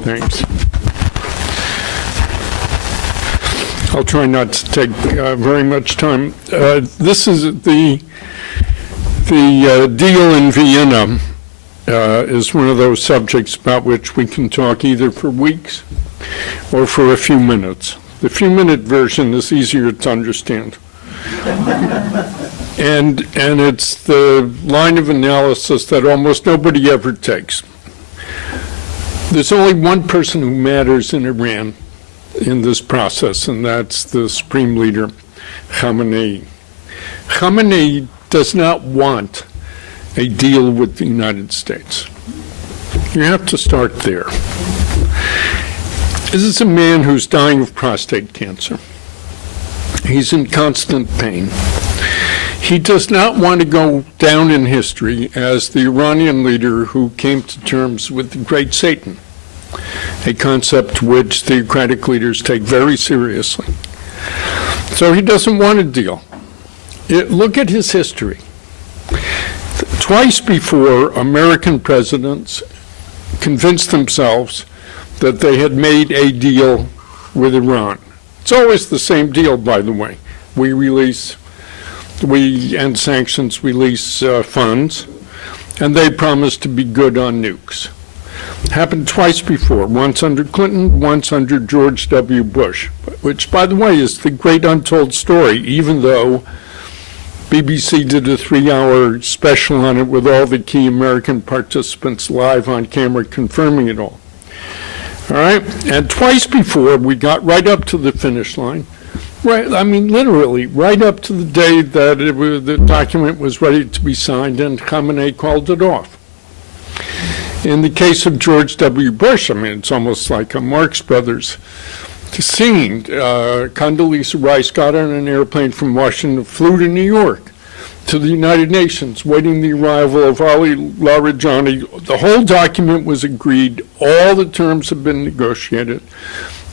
things. I'll try not to take very much time. This is the deal in Vienna is one of those subjects about which we can talk either for weeks or for a few minutes. The few-minute version is easier to understand. And it's the line of analysis that almost nobody ever takes. There's only one person who matters in Iran in this process, and that's the supreme leader, Khamenei. Khamenei does not want a deal with the United States. You have to start there. This is a man who's dying of prostate cancer. He's in constant pain. He does not want to go down in history as the Iranian leader who came to terms with the great Satan, a concept which theocratic leaders take very seriously. So he doesn't want a deal. Look at his history. Twice before, American presidents convinced themselves that they had made a deal with Iran. It's always the same deal, by the way. We end sanctions, release funds, and they promise to be good on nukes. Happened twice before, once under Clinton, once under George W. Bush, which, by the way, is the great untold story, even though BBC did a 3-hour special on it with all the key American participants live on camera confirming it all. All right, and twice before, we got right up to the finish line. Right, I mean, literally, right up to the day that the document was ready to be signed, and Khamenei called it off. In the case of George W. Bush, I mean, it's almost like a Marx Brothers scene. Condoleezza Rice got on an airplane from Washington, flew to New York, to the United Nations, waiting the arrival of Ali Larijani. The whole document was agreed. All the terms had been negotiated.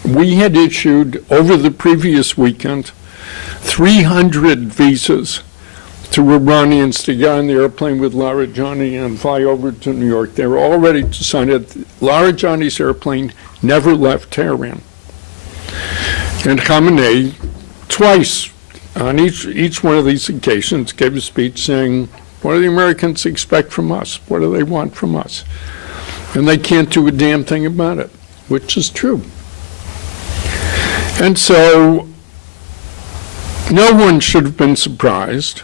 We had issued, over the previous weekend, 300 visas to Iranians to get on the airplane with Larijani and fly over to New York. They were all ready to sign it. Larijani's airplane never left Tehran. And Khamenei, twice on each one of these occasions, gave a speech saying, what do the Americans expect from us? What do they want from us? And they can't do a damn thing about it, which is true. And so no one should have been surprised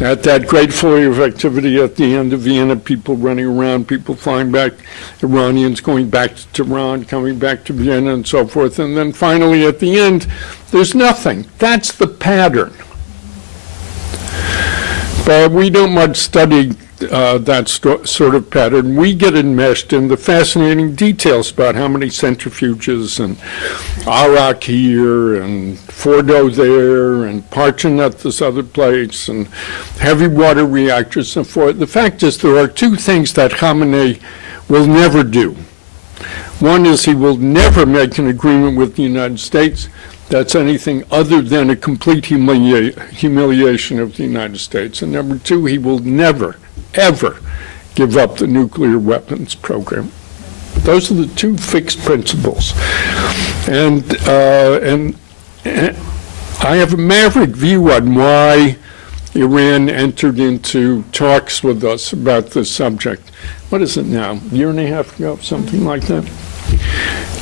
at that great flurry of activity at the end of Vienna, people running around, people flying back, Iranians going back to Tehran, coming back to Vienna, and so forth. And then finally, at the end, there's nothing. That's the pattern. But we don't much study that sort of pattern. We get enmeshed in the fascinating details about how many centrifuges and Arak here and Fordo there and Parchin at this other place and heavy water reactors and so forth. The fact is there are two things that Khamenei will never do. One is he will never make an agreement with the United States that's anything other than a complete humiliation of the United States. And number two, he will never, ever give up the nuclear weapons program. Those are the two fixed principles. And I have a maverick view on why Iran entered into talks with us about this subject. What is it now, a year and a half ago, something like that?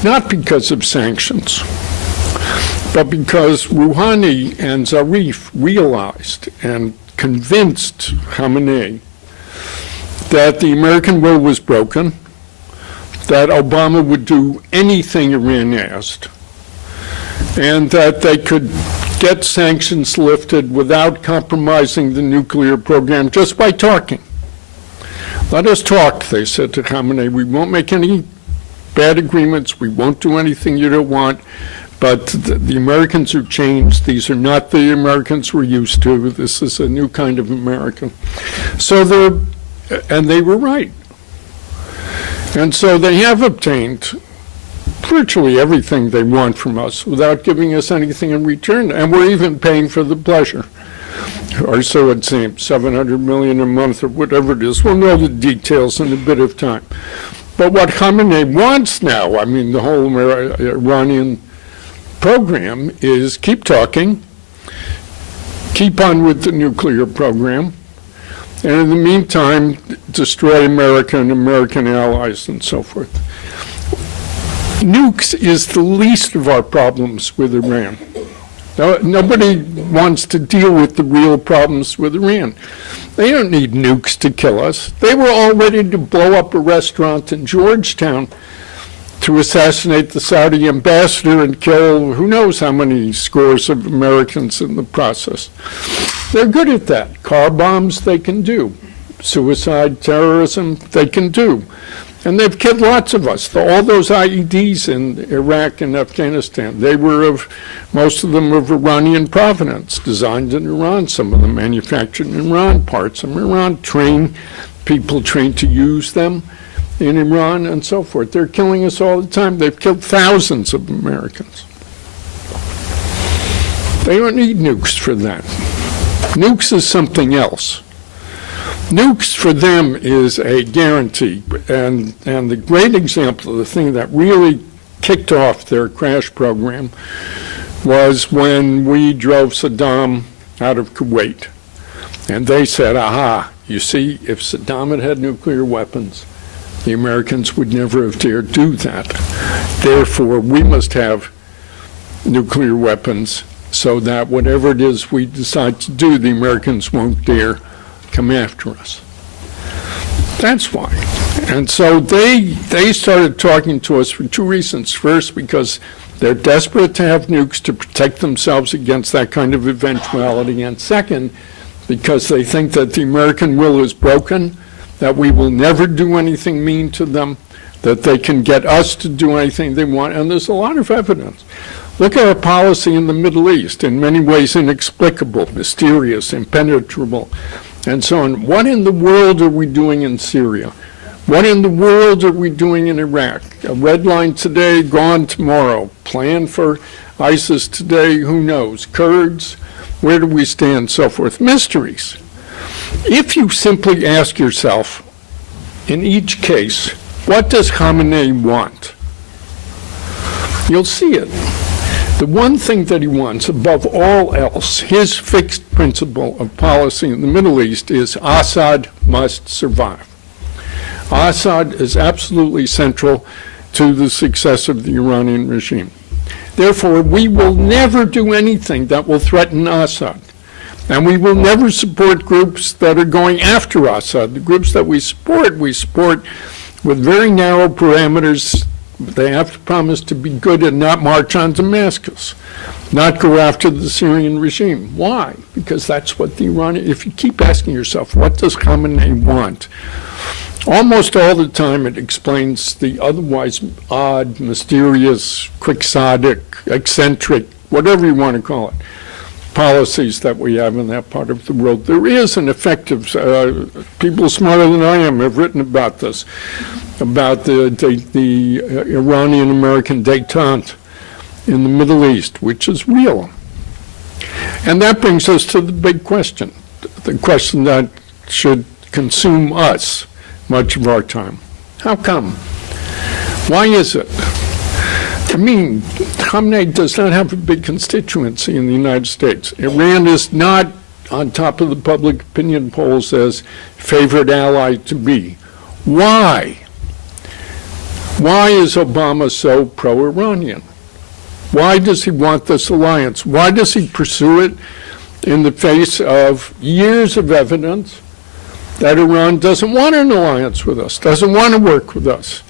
Not because of sanctions, but because Rouhani and Zarif realized and convinced Khamenei that the American will was broken, that Obama would do anything Iran asked, and that they could get sanctions lifted without compromising the nuclear program just by talking. Let us talk, they said to Khamenei. We won't make any bad agreements. We won't do anything you don't want. But the Americans are changed. These are not the Americans we're used to. This is a new kind of American. So and they were right. And so they have obtained virtually everything they want from us without giving us anything in return. And we're even paying for the pleasure. Or so it seems, $700 million a month or whatever it is. We'll know the details in a bit of time. But what Khamenei wants now, I mean, the whole Iranian program is keep talking, keep on with the nuclear program, and in the meantime, destroy America and American allies and so forth. Nukes is the least of our problems with Iran. Nobody wants to deal with the real problems with Iran. They don't need nukes to kill us. They were all ready to blow up a restaurant in Georgetown to assassinate the Saudi ambassador and kill who knows how many scores of Americans in the process. They're good at that. Car bombs, they can do. Suicide, terrorism, they can do. And they've killed lots of us. All those IEDs in Iraq and Afghanistan, they were most of them of Iranian provenance, designed in Iran, some of them manufactured in Iran, parts of Iran, people trained to use them in Iran and so forth. They're killing us all the time. They've killed thousands of Americans. They don't need nukes for that. Nukes is something else. Nukes for them is a guarantee, and the great example of the thing that really kicked off their crash program was when we drove Saddam out of Kuwait. And they said, aha, you see, if Saddam had nuclear weapons, the Americans would never have dared do that. Therefore, we must have nuclear weapons so that whatever it is we decide to do, the Americans won't dare come after us. That's why. And so they started talking to us for two reasons. First, because they're desperate to have nukes to protect themselves against that kind of eventuality. And second, because they think that the American will is broken, that we will never do anything mean to them, that they can get us to do anything they want. And there's a lot of evidence. Look at our policy in the Middle East, in many ways inexplicable, mysterious, impenetrable, and so on. What in the world are we doing in Syria? What in the world are we doing in Iraq? A red line today, gone tomorrow. Plan for ISIS today, who knows? Kurds, where do we stand, so forth. Mysteries. If you simply ask yourself, in each case, what does Khamenei want? You'll see it. The one thing that he wants, above all else, his fixed principle of policy in the Middle East is Assad must survive. Assad is absolutely central to the success of the Iranian regime. Therefore, we will never do anything that will threaten Assad. And we will never support groups that are going after Assad. The groups that we support with very narrow parameters. They have to promise to be good and not march on Damascus, not go after the Syrian regime. Why? Because that's what the Iranian, if you keep asking yourself, what does Khamenei want? Almost all the time it explains the otherwise odd, mysterious, quixotic, eccentric, whatever you want to call it, policies that we have in that part of the world. There is an effective, people smarter than I am have written about this, about the Iranian-American détente in the Middle East, which is real. And that brings us to the big question, the question that should consume us much of our time. How come? Why is it? I mean, Khamenei does not have a big constituency in the United States. Iran is not on top of the public opinion polls as favorite ally to be. Why? Why is Obama so pro-Iranian? Why does he want this alliance? Why does he pursue it in the face of years of evidence that Iran doesn't want an alliance with us, doesn't want to work with us?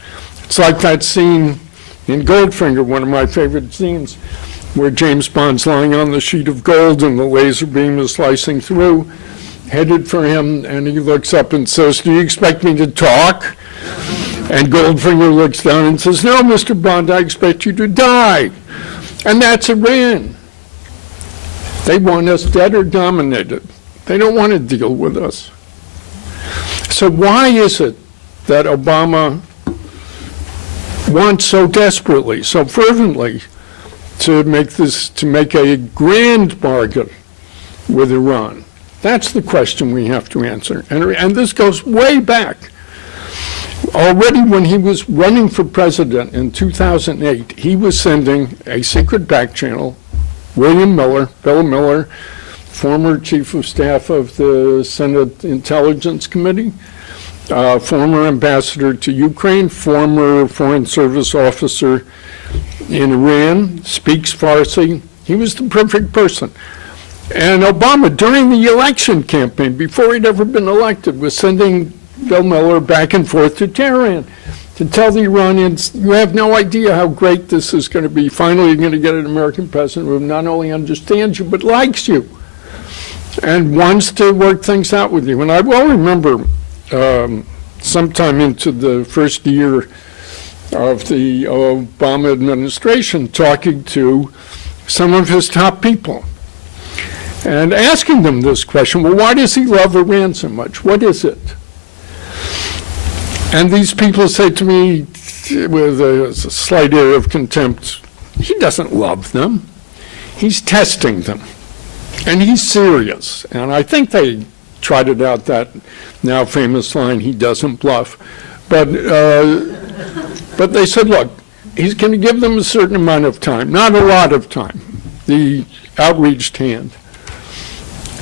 It's like that scene in Goldfinger, one of my favorite scenes, where James Bond's lying on the sheet of gold and the laser beam is slicing through, headed for him, and he looks up and says, "Do you expect me to talk?" And Goldfinger looks down and says, "No, Mr. Bond, I expect you to die." And that's Iran. They want us dead or dominated. They don't want to deal with us. So why is it that Obama wants so desperately, so fervently, to make a grand bargain with Iran? That's the question we have to answer. And this goes way back. Already when he was running for president in 2008, he was sending a secret back channel. Bill Miller, former chief of staff of the Senate Intelligence Committee, former ambassador to Ukraine, former foreign service officer in Iran, speaks Farsi. He was the perfect person. And Obama, during the election campaign, before he'd ever been elected, was sending Bill Miller back and forth to Tehran to tell the Iranians, you have no idea how great this is going to be. Finally, you're going to get an American president who not only understands you, but likes you and wants to work things out with you. And I well remember sometime into the first year of the Obama administration talking to some of his top people and asking them this question, well, why does he love Iran so much? What is it? And these people say to me with a slight air of contempt, he doesn't love them. He's testing them. And he's serious. And I think they trotted out that now famous line, he doesn't bluff. But they said, look, he's going to give them a certain amount of time, not a lot of time, the outreached hand,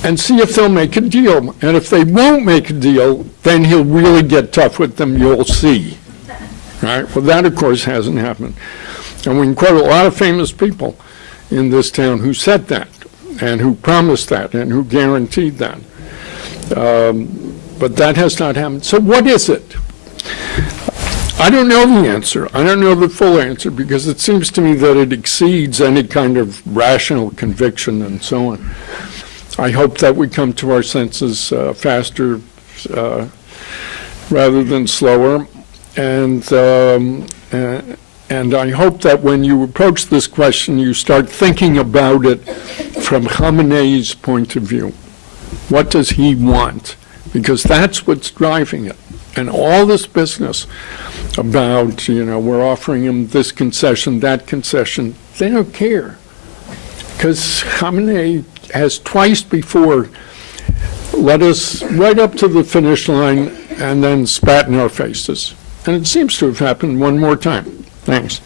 and see if they'll make a deal. And if they won't make a deal, then he'll really get tough with them, you'll see. Right? Well, that, of course, hasn't happened. And we can quote a lot of famous people in this town who said that, and who promised that, and who guaranteed that. But that has not happened. So what is it? I don't know the answer. I don't know the full answer, because it seems to me that it exceeds any kind of rational conviction and so on. I hope that we come to our senses faster rather than slower. And I hope that when you approach this question, you start thinking about it from Khamenei's point of view. What does he want? Because that's what's driving it. And all this business about, we're offering him this concession, that concession, they don't care. Because Khamenei has twice before led us right up to the finish line and then spat in our faces. And it seems to have happened one more time. Thanks.